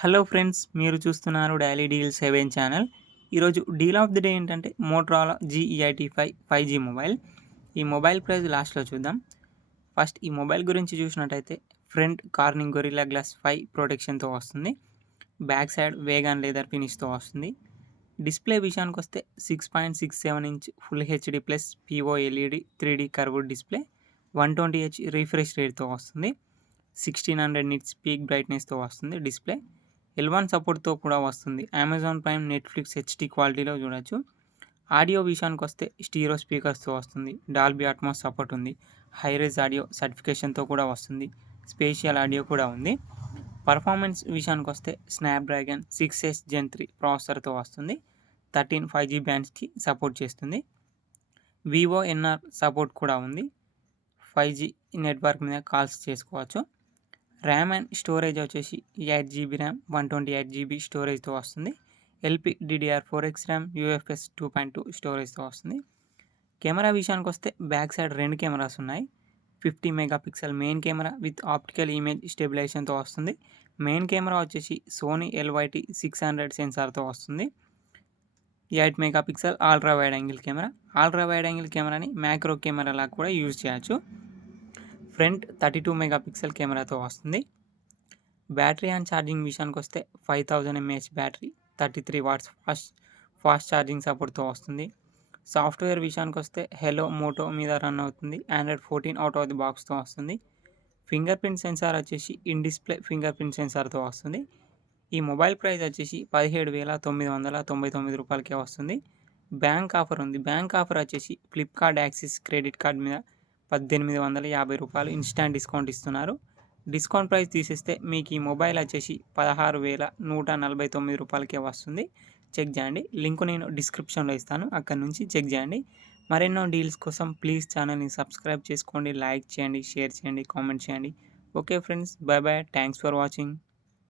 Hello friends, మీరు చూస్తున్నారు daily deal 7 channel. ఈరోజు డీల్ ఆఫ్ ది డే ఏంటంటే మోటరోలా GE85 5G మొబైల్. ఈ మొబైల్ ప్రైస్ లాస్ట్‌లో చూద్దాం. ఫస్ట్ ఈ మొబైల్ గురించి చూసినట్టయితే ఫ్రంట్ కార్నింగ్ గొరిల్లా గ్లాస్ 5 ప్రొటెక్షన్‌తో వస్తుంది. బ్యాక్ సైడ్ వేగాన్ లెదర్ ఫినిష్‌తో వస్తుంది. డిస్ప్లే విషయానికొస్తే 6.67 inch full HD plus POLED 3D curved display 120Hz refresh రేట్‌తో వస్తుంది. 1600 నిట్స్ పీక్ బ్రైట్నెస్‌తో వస్తుంది డిస్ప్లే. L1 సపోర్ట్‌తో కూడా వస్తుంది. అమెజాన్ ప్రైమ్, నెట్‌ఫ్లిక్స్ హెచ్‌డీ క్వాలిటీలో చూడొచ్చు. ఆడియో విషయానికొస్తే స్టీరియో స్పీకర్స్‌తో వస్తుంది. డాల్బీ అట్మాస్ సపోర్ట్ ఉంది. హైరేజ్ ఆడియో సర్టిఫికేషన్‌తో కూడా వస్తుంది. స్పేషియల్ ఆడియో కూడా ఉంది. పర్ఫార్మెన్స్ విషయానికొస్తే స్నాప్‌డ్రాగన్ 6S Gen 3 ప్రాసెసర్‌తో వస్తుంది. 13 5G బ్యాండ్స్‌కి సపోర్ట్ చేస్తుంది. వివో ఎన్ఆర్ సపోర్ట్ కూడా ఉంది. 5G నెట్వర్క్ మీద కాల్స్ చేసుకోవచ్చు. ర్యామ్ అండ్ స్టోరేజ్ వచ్చేసి 8GB ర్యామ్ 128GB స్టోరేజ్తో వస్తుంది. LPDDR4X ర్యామ్ UFS 2.2 స్టోరేజ్తో వస్తుంది. కెమెరా విషయానికి వస్తే బ్యాక్ సైడ్ 2 కెమెరాస్ ఉన్నాయి. 50 megapixel main camera with optical image స్టెబిలైజేషన్తో వస్తుంది. మెయిన్ కెమెరా వచ్చేసి సోనీ LYT 600 సెన్సార్తో వస్తుంది. 8 megapixel ultra wide angle camera. Ultra wide angle కెమెరాని మ్యాక్రో కెమెరా లాగా కూడా యూజ్ చేయొచ్చు. ఫ్రంట్ 32 మెగాపిక్సెల్ కెమెరాతో వస్తుంది. బ్యాటరీ అండ్ ఛార్జింగ్ విషయానికి వస్తే 5000 mAh battery, 33 watts fast charging సపోర్ట్తో వస్తుంది. సాఫ్ట్వేర్ విషయానికి వస్తే హెలో మోటో మీద రన్ అవుతుంది. Android 14 అవుట్ ఆఫ్ ది బాక్స్తో వస్తుంది. ఫింగర్ ప్రింట్ సెన్సార్ వచ్చేసి ఇన్ డిస్ప్లే ఫింగర్ ప్రింట్ సెన్సార్తో వస్తుంది. ఈ మొబైల్ ప్రైస్ వచ్చేసి 17,999 రూపాయలకే వస్తుంది. బ్యాంక్ ఆఫర్ ఉంది. బ్యాంక్ ఆఫర్ వచ్చేసి ఫ్లిప్కార్ట్ యాక్సిస్ క్రెడిట్ కార్డ్ మీద 1850 రూపాయలు ఇన్స్టాంట్ డిస్కౌంట్ ఇస్తున్నారు. డిస్కౌంట్ ప్రైస్ తీసేస్తే మీకు ఈ మొబైల్ వచ్చేసి 16,149 రూపాయలకే వస్తుంది. చెక్ చేయండి. లింక్ నేను డిస్క్రిప్షన్లో ఇస్తాను, అక్కడ నుంచి చెక్ చేయండి. మరెన్నో డీల్స్ కోసం ప్లీజ్ ఛానల్ని సబ్స్క్రైబ్ చేసుకోండి, లైక్ చేయండి, షేర్ చేయండి, కామెంట్ చేయండి. Okay friends, bye bye, thanks for watching.